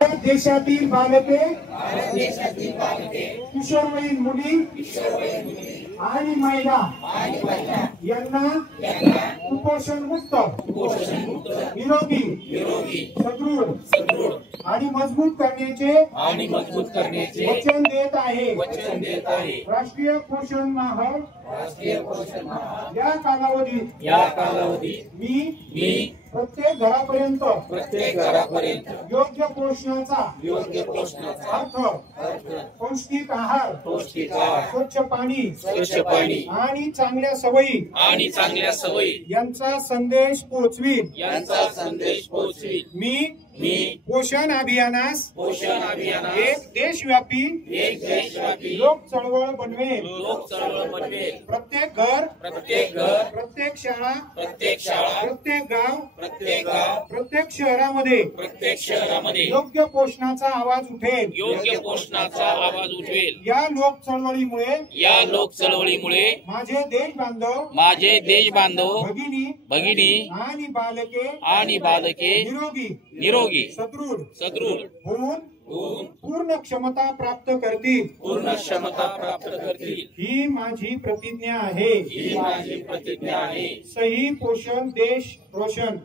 देशातील बालके किशोरवयीन मुली आणि महिला यांना कुपोषण मुक्त निरोगी सदृढ आणि मजबूत करण्याचे वचन देत आहे। राष्ट्रीय पोषण माह या कालावधीत मी प्रत्येक घरापर्यंत योग्य पोषणाचा अर्थ पौष्टिक आहार स्वच्छ पाणी आणि चांगल्या सवयी यांचा संदेश पोहोचवीन। मी पोषण अभियानास एक देशव्यापी लोक चळवळ बनवेल। प्रत्येक घर प्रत्येक शाळा प्रत्येक गाव प्रत्येक शहरामध्ये योग्य पोषणाचा आवाज उठेल। या लोक चळवळीमुळे माझे देश बांधव भगिनी आणि बालके निरोगी सदृढ होऊन पूर्ण क्षमता प्राप्त करतील। ही माझी प्रतिज्ञा आहे। सही पोषण देश रोशन।